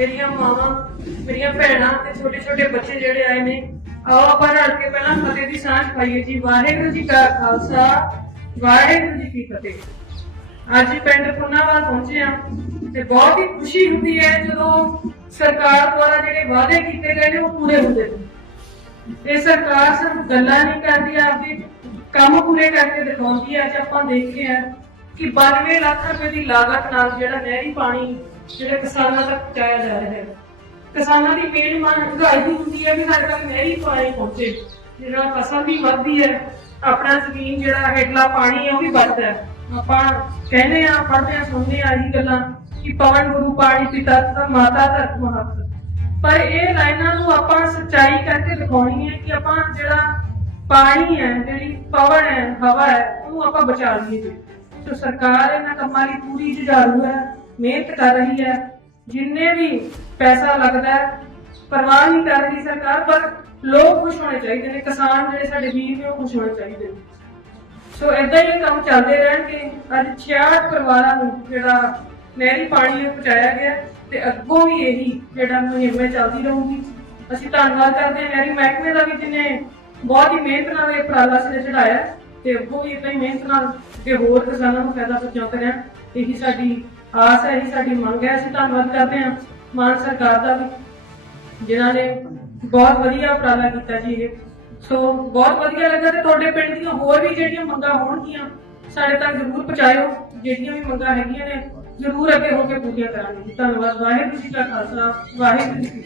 ਮੇਰੀਆਂ ਮਾਵਾਂ, ਮੇਰੀਆਂ ਭੈਣਾਂ ਤੇ ਛੋਟੇ ਛੋਟੇ ਬੱਚੇ ਜਿਹੜੇ ਆਏ ਨੇ, ਆਓ ਆਪਾਂ ਰਲ ਕੇ ਪਹਿਲਾਂ ਫਤਿਹ ਦੀ ਸਾਂਝ ਪਾਈਏ ਜੀ। ਵਾਹਿਗੁਰੂ ਜੀ ਕਾ ਖਾਲਸਾ, ਵਾਹਿਗੁਰੂ ਜੀ ਕੀ ਫਤਿਹ। ਅੱਜ ਪਿੰਡ ਪੁਨਾਵਾਲ ਪਹੁੰਚੇ ਆ ਤੇ ਬਹੁਤ ਹੀ ਖੁਸ਼ੀ ਹੁੰਦੀ ਹੈ ਜਦੋਂ ਸਰਕਾਰ ਦੁਆਰਾ ਜਿਹੜੇ ਵਾਅਦੇ ਕੀਤੇ ਗਏ ਨੇ, ਉਹ ਪੂਰੇ ਹੁੰਦੇ ਨੇ। ਇਹ ਸਰਕਾਰ ਸਿਰਫ ਗੱਲਾਂ ਨਹੀਂ ਕਰਦੀ, ਆਪਦੇ ਕੰਮ ਪੂਰੇ ਕਰਕੇ ਦਿਖਾਉਂਦੀ ਹੈ। ਅੱਜ ਆਪਾਂ ਦੇਖਦੇ ਆ ਕਿ 92 ਲੱਖ ਰੁਪਏ ਦੀ ਲਾਗਤ ਨਾਲ ਜਿਹੜਾ ਨਹਿਰੀ ਪਾਣੀ ਜਿਹੜਾ ਕਿਸਾਨਾਂ ਤੱਕ ਪਹੁੰਚਾਇਆ ਜਾ ਰਿਹਾ ਹੈ। ਕਿਸਾਨਾਂ ਦੀ ਮੇਨ ਮਹਿੰਗਾਈ ਦੀ ਹੁੰਦੀ ਹੈ ਵੀ ਸਾਡੇ ਤੱਕ ਨਹਿਰੀ ਪਾਣੀ ਪਹੁੰਚੇ। ਜਿਹੜਾ ਫਸਲ ਵੀ ਵੱਧਦੀ ਹੈ, ਆਪਣਾ ਜ਼ਮੀਨ ਜਿਹੜਾ ਹੇਠਲਾ ਪਾਣੀ ਹੈ ਉਹ ਵੀ ਵੱਧਦਾ ਹੈ। ਆਪਾਂ ਕਹਿੰਦੇ ਆ ਪੜ੍ਹਦੇ ਆ ਸੁਣਦੇ ਆ ਇਹੀ ਗੱਲਾਂ ਕਿ ਪਵਨ ਗੁਰੂ ਪਾਣੀ ਪਿਤਾ ਤਥਾ ਮਾਤਾ ਧਰਤ ਮਹਤ ਪਰ ਇਹ ਲਾਈਨਾਂ ਨੂੰ ਆਪਾਂ ਸਚਾਈ ਕਰਕੇ ਦਿਖਾਉਣੀ ਹੈ ਕਿ ਆਪਾਂ ਜਿਹੜਾ ਪਾਣੀ ਹੈ, ਜਿਹੜੀ ਪਵਨ ਹੈ, ਹਵਾ ਹੈ, ਉਹਨੂੰ ਆਪਾਂ ਬਚਾ ਲਈਏ। ਸੋ ਸਰਕਾਰ ਇਹਨਾਂ ਕੰਮਾਂ ਲਈ ਪੂਰੀ ਜੁਝਾਰੂ ਹੈ ਮਿਹਨਤ ਕਰ ਰਹੀ ਹੈ, ਜਿੰਨੇ ਵੀ ਪੈਸਾ ਲੱਗਦਾ ਹੈ, ਪਰਵਾਹ ਨਹੀਂ ਕਰ ਰਹੀ ਸਰਕਾਰ, ਪਰ ਲੋਕ ਖੁਸ਼ ਹੋਣੇ ਚਾਹੀਦੇ ਨੇ, ਕਿਸਾਨ ਜਿਹੜੇ ਸਾਡੇ ਵੀਰ ਨੇ ਉਹ ਖੁਸ਼ ਹੋਣੇ ਚਾਹੀਦੇ ਨੇ। ਸੋ ਇਦਾਂ ਹੀ ਕੰਮ ਚੱਲਦੇ ਰਹਿਣਗੇ। ਅੱਜ 66 ਪਰਿਵਾਰਾਂ ਨੂੰ ਜਿਹੜਾ ਨਹਿਰੀ ਪਾਣੀ ਪਹੁੰਚਾਇਆ ਗਿਆ ਤੇ ਅੱਗੋਂ ਵੀ ਇਹੀ ਜਿਹੜਾ ਮੁਹਿੰਮ ਹੈ ਚੱਲਦੀ ਰਹੂਗੀ। ਅਸੀਂ ਧੰਨਵਾਦ ਕਰਦੇ ਹਾਂ ਨਹਿਰੀ ਮਹਿਕਮੇ ਦਾ ਵੀ ਜਿਹਨੇ ਬਹੁਤ ਹੀ ਮਿਹਨਤ ਨਾਲ ਇਹ ਉਪਰਾਲਾ ਸਿਰੇ ਚੜਾਇਆ ਤੇ ਅੱਗੋਂ ਵੀ ਇਦਾਂ ਹੀ ਮਿਹਨਤ ਨਾਲ ਤੇ ਹੋਰ ਕਿਸਾਨਾਂ ਨੂੰ ਫਾਇਦਾ ਪਹੁੰਚਾਉਂਦੇ ਰਹਿਣ। ਇਹੀ ਸਾਡੀ ਆਸ ਹੈ ਇਹੀ ਸਾਡੀ ਮੰਗ ਹੈ, ਅਸੀਂ ਧੰਨਵਾਦ ਕਰਦੇ ਹਾਂ ਮਾਨ ਸਰਕਾਰ ਦਾ ਵੀ, ਜਿਨ੍ਹਾਂ ਨੇ ਬਹੁਤ ਵਧੀਆ ਉਪਰਾਲਾ ਕੀਤਾ ਜੀ ਇਹ। ਸੋ ਬਹੁਤ ਵਧੀਆ ਲੱਗਾ ਤੇ ਤੁਹਾਡੇ ਪਿੰਡ ਦੀਆਂ ਹੋਰ ਵੀ ਜਿਹੜੀਆਂ ਮੰਗਾਂ ਹੋਣਗੀਆਂ, ਸਾਡੇ ਤੱਕ ਜ਼ਰੂਰ ਪਹੁੰਚਾਇਓ। ਜਿਹੜੀਆਂ ਵੀ ਮੰਗਾਂ ਹੈਗੀਆਂ ਨੇ, ਜ਼ਰੂਰ ਅੱਗੇ ਹੋ ਕੇ ਪੂਰੀਆਂ ਕਰਾਂਗੇ ਧੰਨਵਾਦ। ਵਾਹਿਗੁਰੂ ਜੀ ਕਾ ਖਾਲਸਾ, ਵਾਹਿਗੁਰੂ ਜੀ